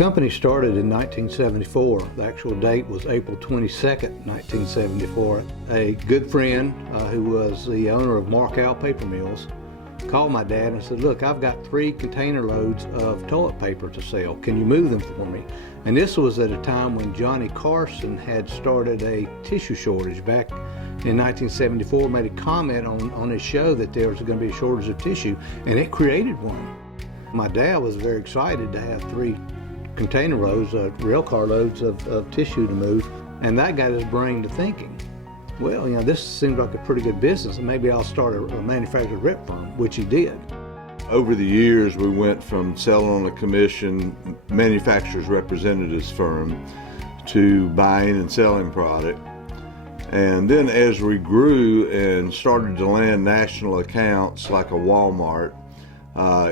company started in 1974. The actual date was April 22nd, 1974. A good friend who was the owner of Markow Paper Mills called my dad and said, "Look, I've got 3 container loads of toilet paper to sell. Can you move them for me?" And this was at a time when Johnny Carson had started a tissue shortage back in 1974, made a comment on his show that there was going to be a shortage of tissue, and it created one. My dad was very excited to have 3 container loads, rail car loads of tissue to move, and that got his brain to thinking, well, this seems like a pretty good business, and maybe I'll start a manufacturer's rep firm, which he did. Over the years, we went from selling on a commission manufacturer's representatives firm to buying and selling product. And then as we grew and started to land national accounts like a Walmart,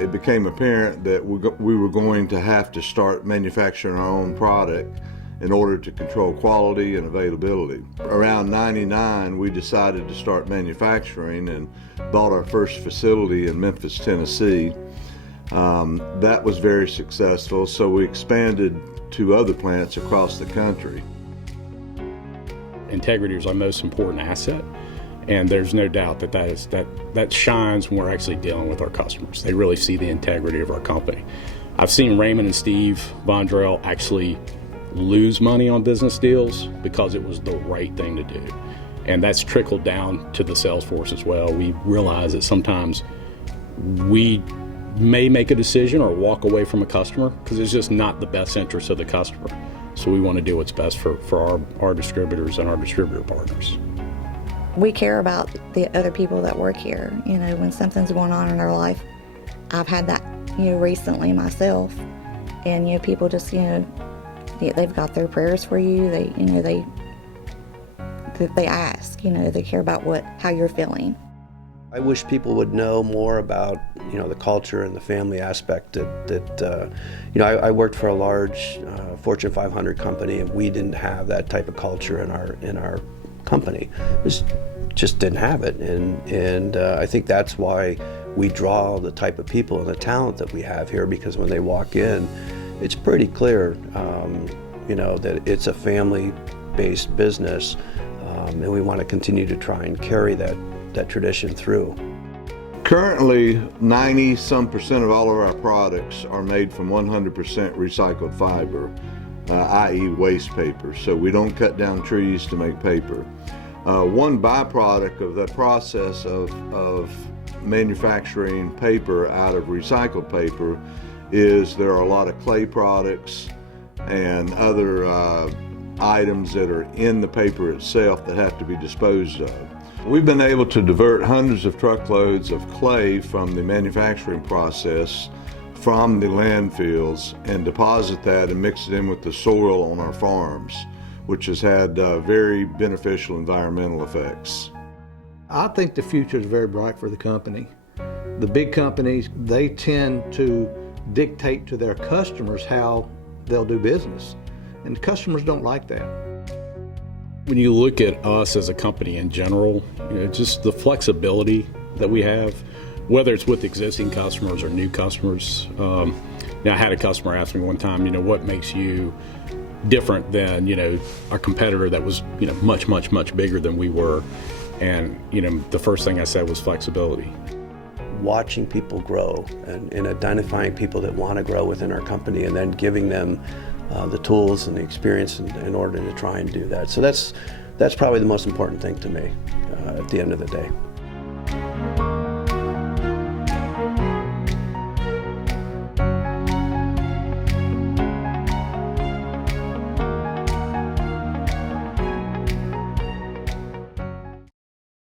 it became apparent that we were going to have to start manufacturing our own product in order to control quality and availability. Around '99, we decided to start manufacturing and bought our first facility in Memphis, Tennessee. That was very successful, so we expanded to other plants across the country. Integrity is our most important asset, and there's no doubt that shines when we're actually dealing with our customers. They really see the integrity of our company. I've seen Raymond and Steve Von Drehle actually lose money on business deals because it was the right thing to do. And that's trickled down to the sales force as well. We realize that sometimes we may make a decision or walk away from a customer because it's just not the best interest of the customer. So we want to do what's best for our distributors and our distributor partners. We care about the other people that work here. When something's going on in their life, I've had that, recently myself, and people just, they've got their prayers for you. They ask, they care about how you're feeling. I wish people would know more about, the culture and the family aspect I worked for a large Fortune 500 company, and we didn't have that type of culture in our company. Just didn't have it, and I think that's why we draw the type of people and the talent that we have here, because when they walk in, it's pretty clear, that it's a family-based business, and we want to continue to try and carry that tradition through. Currently, 90% of all of our products are made from 100% recycled fiber, i.e. waste paper, so we don't cut down trees to make paper. One byproduct of the process of manufacturing paper out of recycled paper is there are a lot of clay products and other items that are in the paper itself that have to be disposed of. We've been able to divert hundreds of truckloads of clay from the manufacturing process from the landfills and deposit that and mix it in with the soil on our farms, which has had very beneficial environmental effects. I think the future is very bright for the company. The big companies, they tend to dictate to their customers how they'll do business, and customers don't like that. When you look at us as a company in general, just the flexibility that we have, whether it's with existing customers or new customers. I had a customer ask me one time, what makes you different than our competitor that was much bigger than we were, and the first thing I said was flexibility. Watching people grow and identifying people that want to grow within our company, and then giving them the tools and the experience in order to try and do that. So that's probably the most important thing to me at the end of the day.